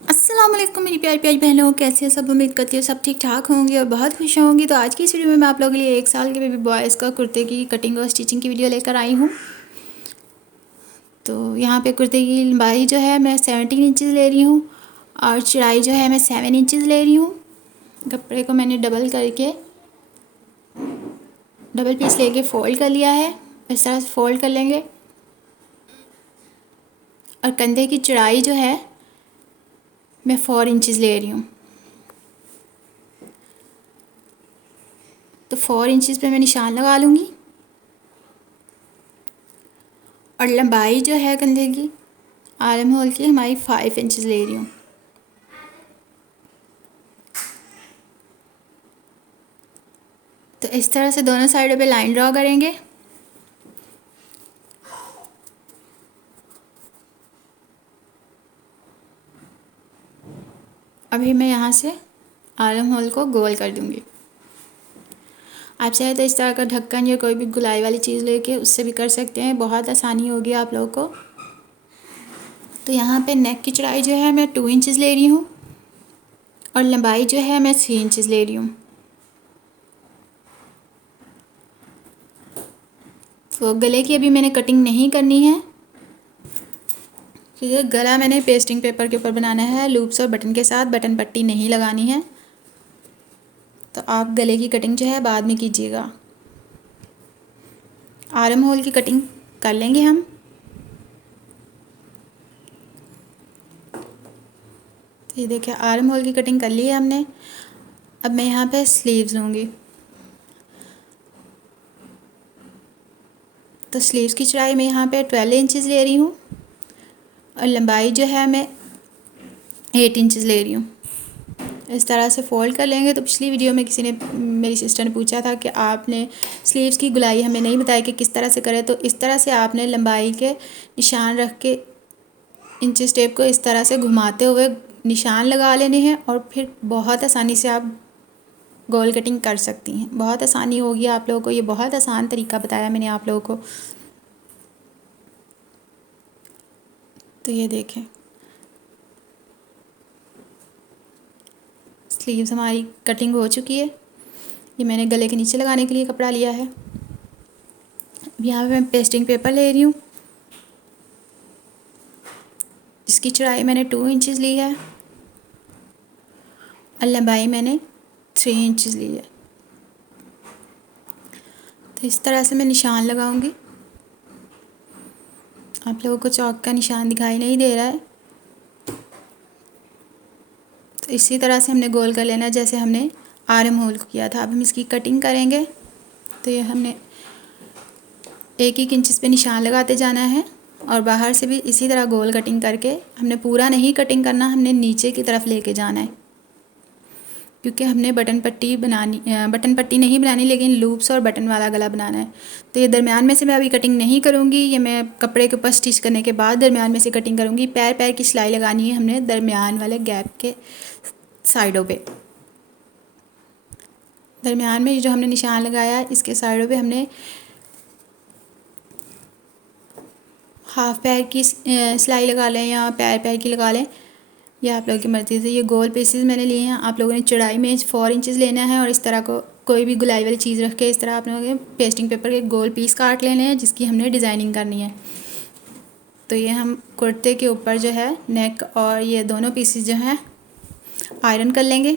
अस्सलाम वालेकुम मेरी प्यारी प्यारी बहनों, कैसे हैं सब। उम्मीद करती हूँ सब ठीक ठाक होंगे और बहुत खुश होंगी। तो आज की इस वीडियो में मैं आप लोगों के लिए 1 साल के बेबी बॉयज़ का कुर्ते की कटिंग और स्टिचिंग की वीडियो लेकर आई हूँ। तो यहाँ पे कुर्ते की लंबाई जो है मैं 17 इंचज़ ले रही हूँ और चौड़ाई जो है मैं 7 इंचज़ ले रही हूँ। कपड़े को मैंने डबल पीस लेके फ़ोल्ड कर लिया है। इस तरह से फ़ोल्ड कर लेंगे और कंधे की चौड़ाई जो है मैं 4 इंचज़ ले रही हूँ। तो 4 इंचज़ पे मैं निशान लगा लूँगी और लंबाई जो है कंधे की आर्म होल की हमारी 5 इंचज़ ले रही हूँ। तो इस तरह से दोनों साइडों पे लाइन ड्रॉ करेंगे। अभी मैं यहाँ से आर्म होल को गोल कर दूँगी। आप चाहे तो इस तरह का ढक्कन या कोई भी गुलाई वाली चीज़ लेके उससे भी कर सकते हैं, बहुत आसानी होगी आप लोगों को। तो यहाँ पे नेक की चौड़ाई जो है मैं 2 इंचज़ ले रही हूँ और लंबाई जो है मैं 3 इंचज़ ले रही हूँ। तो गले की अभी मैंने कटिंग नहीं करनी है क्योंकि गला मैंने पेस्टिंग पेपर के ऊपर बनाना है लूप्स और बटन के साथ, बटन पट्टी नहीं लगानी है। तो आप गले की कटिंग जो है बाद में कीजिएगा। आर्म होल की कटिंग कर लेंगे हम। तो ये देखिए आर्म होल की कटिंग कर ली है हमने। अब मैं यहाँ पे स्लीव्स लूँगी। तो स्लीव्स की चौड़ाई मैं यहाँ पे 12 इंचज़ ले रही हूँ और लंबाई जो है मैं 8 इंचज़ ले रही हूँ। इस तरह से फ़ोल्ड कर लेंगे। तो पिछली वीडियो में किसी ने, मेरी सिस्टर ने पूछा था कि आपने स्लीव्स की गुलाई हमें नहीं बताई कि किस तरह से करें। तो इस तरह से आपने लंबाई के निशान रख के इंचेस टेप को इस तरह से घुमाते हुए निशान लगा लेने हैं और फिर बहुत आसानी से आप गोल कटिंग कर सकती हैं। बहुत आसानी होगी आप लोगों को। ये बहुत आसान तरीका बताया मैंने आप लोगों को। तो ये देखें स्लीव्स हमारी कटिंग हो चुकी है। ये मैंने गले के नीचे लगाने के लिए कपड़ा लिया है। यहाँ पे मैं पेस्टिंग पेपर ले रही हूँ। इसकी चौड़ाई मैंने 2 इंचज़ ली है और लंबाई मैंने 3 इंचज़ ली है। तो इस तरह से मैं निशान लगाऊंगी। आप लोगों को चौक का निशान दिखाई नहीं दे रहा है। तो इसी तरह से हमने गोल कर लेना जैसे हमने आर्म होल को किया था। अब हम इसकी कटिंग करेंगे। तो ये हमने 1-1 इंच पे निशान लगाते जाना है और बाहर से भी इसी तरह गोल कटिंग करके, हमने पूरा नहीं कटिंग करना, हमने नीचे की तरफ लेके जाना है क्योंकि हमने बटन पट्टी नहीं बनानी लेकिन लूप्स और बटन वाला गला बनाना है। तो ये दरमियान में से मैं अभी कटिंग नहीं करूँगी। ये मैं कपड़े के ऊपर स्टिच करने के बाद दरमियान में से कटिंग करूँगी। पैर की सिलाई लगानी है हमने दरमियान वाले गैप के साइडों पे। दरमियान में जो हमने निशान लगाया इसके साइडों पे हमने हाफ पैर की सिलाई लगा लें या पैर की लगा लें, यह आप लोगों की मर्ज़ी से। ये गोल पीसेस मैंने लिए हैं। आप लोगों ने चौड़ाई में 4 इंचज़ लेना है और इस तरह को कोई भी गुलाई वाली चीज़ रख के इस तरह आप लोगों के पेस्टिंग पेपर के गोल पीस काट लेने हैं जिसकी हमने डिज़ाइनिंग करनी है। तो ये हम कुर्ते के ऊपर जो है नेक और ये दोनों पीसेस जो हैं आयरन कर लेंगे।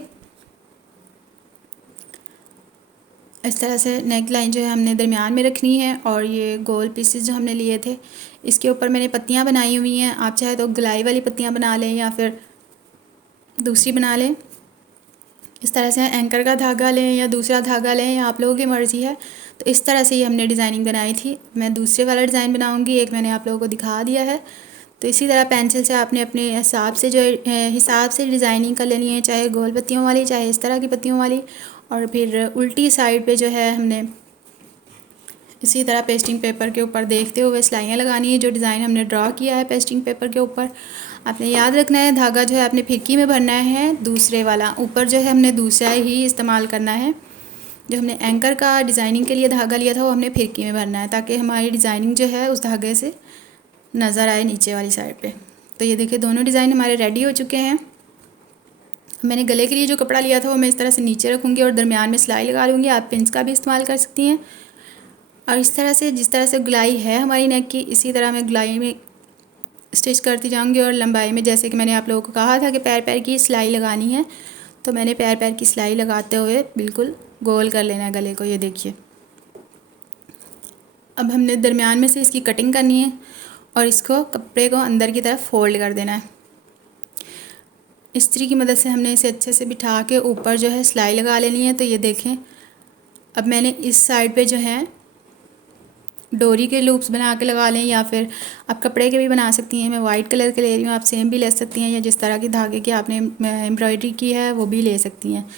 इस तरह से नेक लाइन जो है हमने दरमियान में रखनी है और ये गोल पीसेस जो हमने लिए थे इसके ऊपर मैंने पत्तियां बनाई हुई हैं। आप चाहे तो गुलाई वाली पत्तियां बना लें या फिर दूसरी बना लें। इस तरह से एंकर का धागा लें या दूसरा धागा लें, या आप लोगों की मर्ज़ी है। तो इस तरह से ये हमने डिज़ाइनिंग बनाई थी। मैं दूसरे वाला डिज़ाइन बनाऊंगी, एक मैंने आप लोगों को दिखा दिया है। तो इसी तरह पेंसिल से आपने अपने हिसाब से हिसाब से डिज़ाइनिंग कर लेनी है, चाहे गोल पत्तियों वाली चाहे इस तरह की पत्तियों वाली। और फिर उल्टी साइड पे जो है हमने इसी तरह पेस्टिंग पेपर के ऊपर देखते हुए सिलाइयाँ लगानी है। जो डिज़ाइन हमने ड्रॉ किया है पेस्टिंग पेपर के ऊपर आपने याद रखना है। धागा जो है आपने फिरकी में भरना है दूसरे वाला, ऊपर जो है हमने दूसरा ही इस्तेमाल करना है। जो हमने एंकर का डिज़ाइनिंग के लिए धागा लिया था वो हमने फिरकी में भरना है ताकि हमारी डिज़ाइनिंग जो है उस धागे से नज़र आए नीचे वाली साइड पे। तो ये देखिए दोनों डिज़ाइन हमारे रेडी हो चुके हैं। मैंने गले के लिए जो कपड़ा लिया था वो मैं इस तरह से नीचे रखूँगी और दरमियान में सिलाई लगा लूँगी। आप पिंस का भी इस्तेमाल कर सकती हैं। और इस तरह से जिस तरह से गुलाई है हमारी नेक की, इसी तरह मैं गुलाई में स्टिच करती जाऊँगी। और लंबाई में जैसे कि मैंने आप लोगों को कहा था कि पैर पैर की सिलाई लगानी है, तो मैंने पैर पैर की सिलाई लगाते हुए बिल्कुल गोल कर लेना है गले को। ये देखिए, अब हमने दरमियान में से इसकी कटिंग करनी है और इसको कपड़े को अंदर की तरफ फोल्ड कर देना है। इस्त्री की मदद से हमने इसे अच्छे से बिठा के ऊपर जो है सिलाई लगा लेनी है। तो ये देखें, अब मैंने इस साइड पे जो है डोरी के लूप्स बना के लगा लें, या फिर आप कपड़े के भी बना सकती हैं। मैं वाइट कलर के ले रही हूँ, आप सेम भी ले सकती हैं, या जिस तरह की धागे की आपने एम्ब्रॉयडरी की है वो भी ले सकती हैं।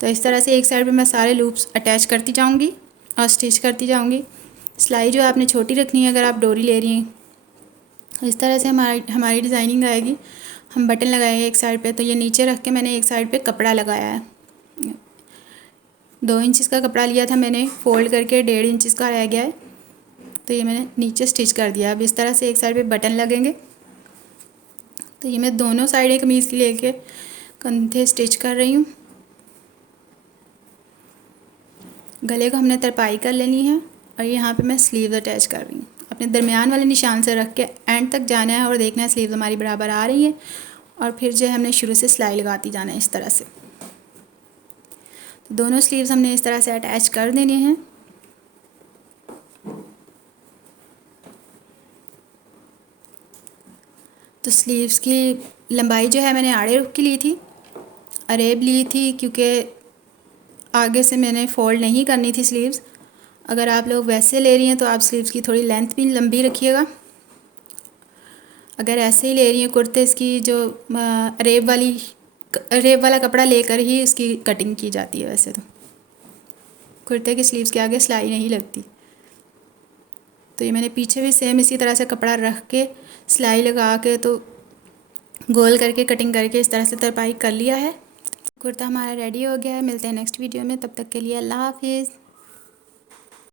तो इस तरह से एक साइड पे मैं सारे लूप्स अटैच करती जाऊँगी और स्टिच करती जाऊँगी। सिलाई जो है आपने छोटी रखनी है अगर आप डोरी ले रही हैं। इस तरह से हमारी डिज़ाइनिंग आएगी। हम बटन लगाएंगे एक साइड पे, तो ये नीचे रख के मैंने एक साइड पे कपड़ा लगाया है। 2 इंच का कपड़ा लिया था मैंने, फोल्ड करके 1.5 इंच का रह गया है, तो ये मैंने नीचे स्टिच कर दिया। अब इस तरह से एक साइड पे बटन लगेंगे। तो ये मैं दोनों साइडें कमीज़ की लेके कंधे स्टिच कर रही हूँ। गले को हमने तरपाई कर लेनी है और यहाँ पे मैं स्लीव अटैच कर रही हूँ। अपने दरमियान वाले निशान से रख के एंड तक जाना है और देखना है स्लीव हमारी बराबर आ रही है, और फिर जो है हमने शुरू से सिलाई लगाती जाना है इस तरह से। तो दोनों स्लीव्स हमने इस तरह से अटैच कर देने हैं। तो स्लीव्स की लंबाई जो है मैंने आड़े रुख की ली थी, अरेब ली थी, क्योंकि आगे से मैंने फ़ोल्ड नहीं करनी थी स्लीव्स। अगर आप लोग वैसे ले रही हैं तो आप स्लीव्स की थोड़ी लेंथ भी लंबी रखिएगा। अगर ऐसे ही ले रही हैं कुर्ते, इसकी जो रेब वाला कपड़ा लेकर ही इसकी कटिंग की जाती है। वैसे तो कुर्ते की स्लीव्स के आगे सिलाई नहीं लगती। तो ये मैंने पीछे भी सेम इसी तरह से कपड़ा रख के सिलाई लगा के तो गोल करके कटिंग करके इस तरह से तरपाई कर लिया है। कुर्ता हमारा रेडी हो गया है। मिलते हैं नेक्स्ट वीडियो में, तब तक के लिए अल्लाह हाफिज़।